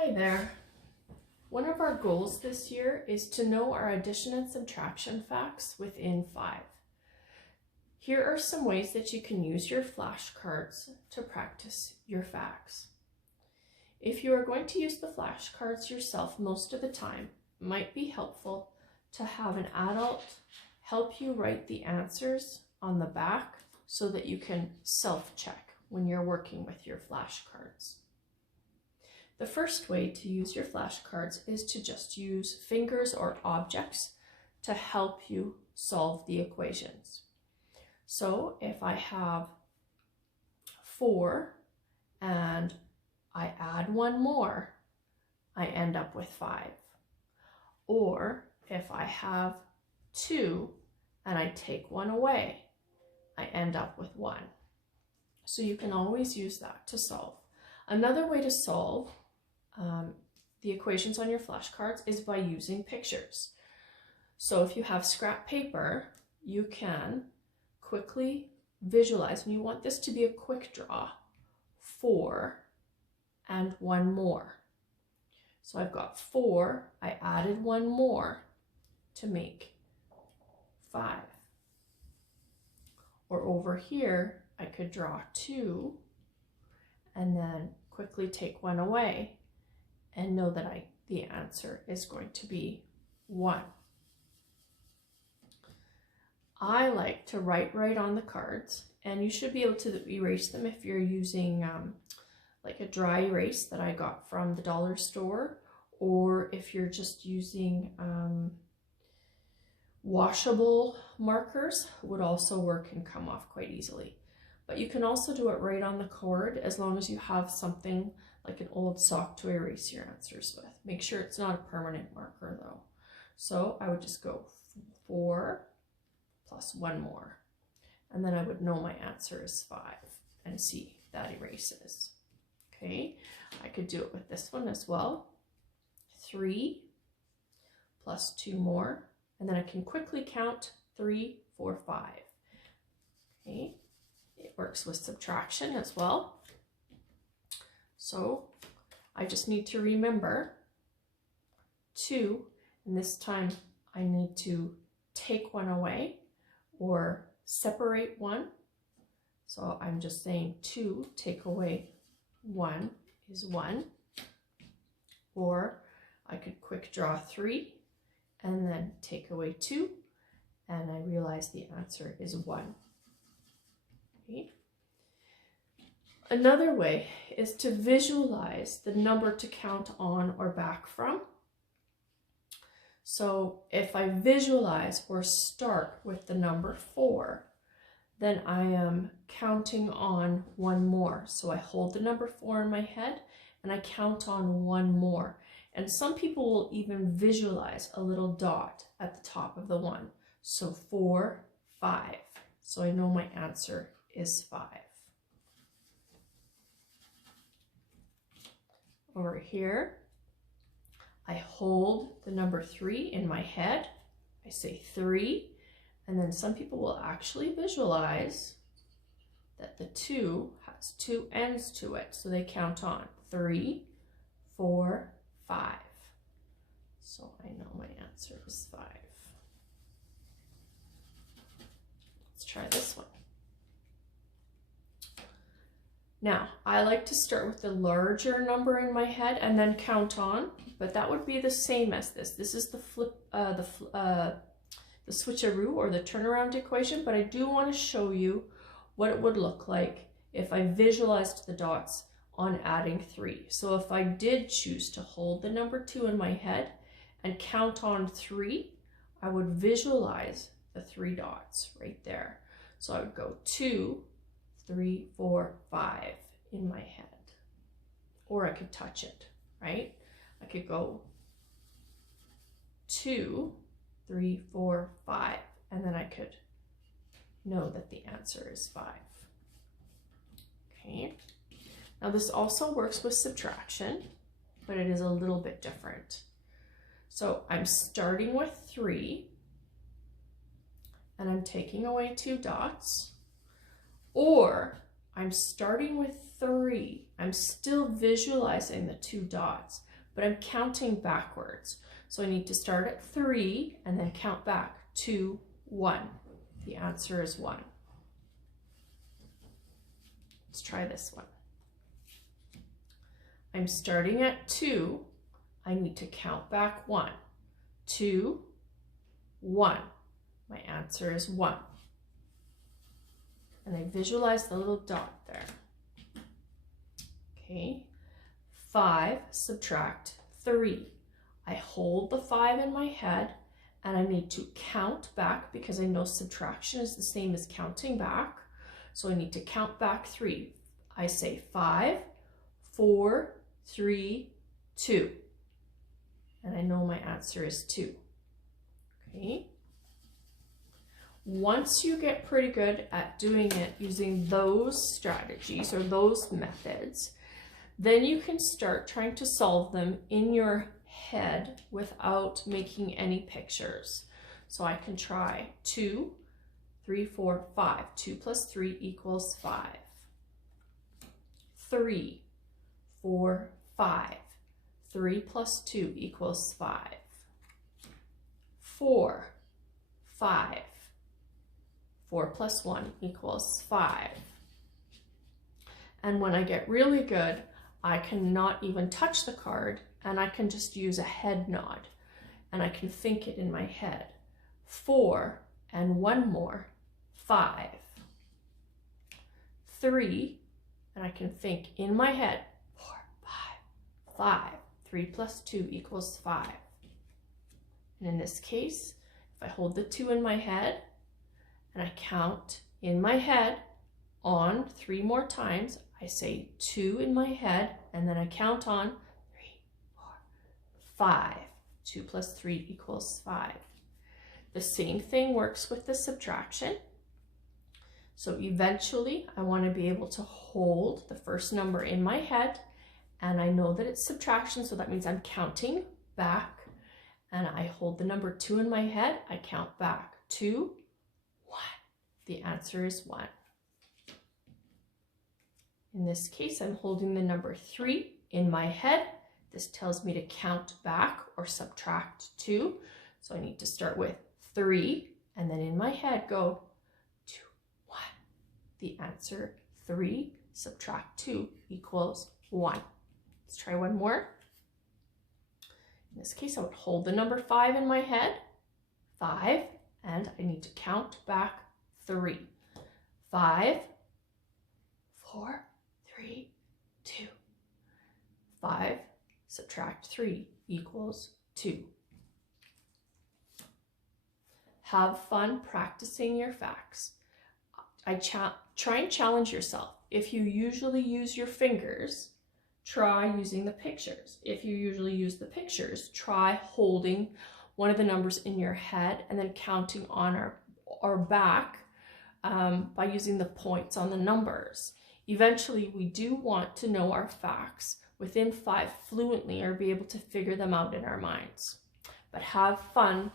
Hi there. One of our goals this year is to know our addition and subtraction facts within 5. Here are some ways that you can use your flashcards to practice your facts. If you are going to use the flashcards yourself most of the time, it might be helpful to have an adult help you write the answers on the back so that you can self-check when you're working with your flashcards. The first way to use your flashcards is to just use fingers or objects to help you solve the equations. So if I have 4 and I add one more, I end up with 5. Or if I have 2 and I take one away, I end up with 1. So you can always use that to solve. Another way to solve the equations on your flashcards is by using pictures. So if you have scrap paper, you can quickly visualize, and you want this to be a quick draw, 4 and 1 more. So I've got 4, I added 1 more to make 5. Or over here, I could draw 2 and then quickly take 1 away and know that the answer is going to be 1. I like to write right on the cards, and you should be able to erase them if you're using like a dry erase that I got from the dollar store, or if you're just using washable markers, would also work and come off quite easily. But you can also do it right on the card as long as you have something like an old sock to erase your answers with. Make sure it's not a permanent marker though. So I would just go 4 plus 1 more, and then I would know my answer is 5 and see that erases. Okay, I could do it with this one as well. 3 plus 2 more, and then I can quickly count 3, 4, 5. Okay, it works with subtraction as well. So I just need to remember 2, and this time I need to take 1 away or separate 1. So I'm just saying 2 take away 1 is 1. Or I could quick draw 3 and then take away 2, and I realize the answer is 1. Okay. Another way is to visualize the number to count on or back from. So if I visualize or start with the number 4, then I am counting on 1 more. So I hold the number 4 in my head and I count on 1 more. And some people will even visualize a little dot at the top of the 1. So 4, 5. So I know my answer is 5. Over here, I hold the number 3 in my head. I say 3, and then some people will actually visualize that the 2 has 2 ends to it. So they count on 3, 4, 5. So I know my answer is 5. Let's try this one. Now, I like to start with the larger number in my head and then count on, but that would be the same as this. This is the switcheroo or the turnaround equation, but I do want to show you what it would look like if I visualized the dots on adding 3. So if I did choose to hold the number 2 in my head and count on 3, I would visualize the 3 dots right there. So I would go 2, 3, 4, 5 in my head. Or I could touch it, right? I could go 2, 3, 4, 5, and then I could know that the answer is 5. Okay. Now this also works with subtraction, but it is a little bit different. So I'm starting with 3, and I'm taking away 2 dots. Or I'm starting with 3. I'm still visualizing the 2 dots, but I'm counting backwards. So I need to start at 3 and then count back 2, 1. The answer is 1. Let's try this one. I'm starting at 2. I need to count back 1, 2, 1. My answer is 1. And I visualize the little dot there. Okay. 5 subtract 3. I hold the 5 in my head and I need to count back because I know subtraction is the same as counting back. So I need to count back 3. I say 5, 4, 3, 2. And I know my answer is 2. Okay. Once you get pretty good at doing it using those strategies or those methods, then you can start trying to solve them in your head without making any pictures. So I can try 2, 3, 4, 5. 2 plus 3 equals 5. 3, 4, 5. 3 plus 2 equals 5. 4, 5. 4 plus 1 equals 5. And when I get really good, I can not even touch the card and I can just use a head nod and I can think it in my head. 4 and 1 more, 5. 3, and I can think in my head, 4, 5, 5. 3 plus 2 equals 5. And in this case, if I hold the 2 in my head and I count in my head on 3 more times, I say 2 in my head and then I count on 3, 4, 5. 2 plus 3 equals 5. The same thing works with the subtraction. So eventually I want to be able to hold the first number in my head and I know that it's subtraction, so that means I'm counting back and I hold the number 2 in my head, I count back 2, 1. The answer is 1. In this case, I'm holding the number 3 in my head. This tells me to count back or subtract 2. So I need to start with 3 and then in my head go 2, 1. The answer 3 subtract 2 equals 1. Let's try one more. In this case, I would hold the number 5 in my head, 5, and I need to count back 3. 5, 4, 3, 2. 5 subtract 3 equals 2. Have fun practicing your facts. Try and challenge yourself. If you usually use your fingers, try using the pictures. If you usually use the pictures, try holding one of the numbers in your head and then counting on our back by using the points on the numbers. Eventually, we do want to know our facts within 5 fluently or be able to figure them out in our minds. But have fun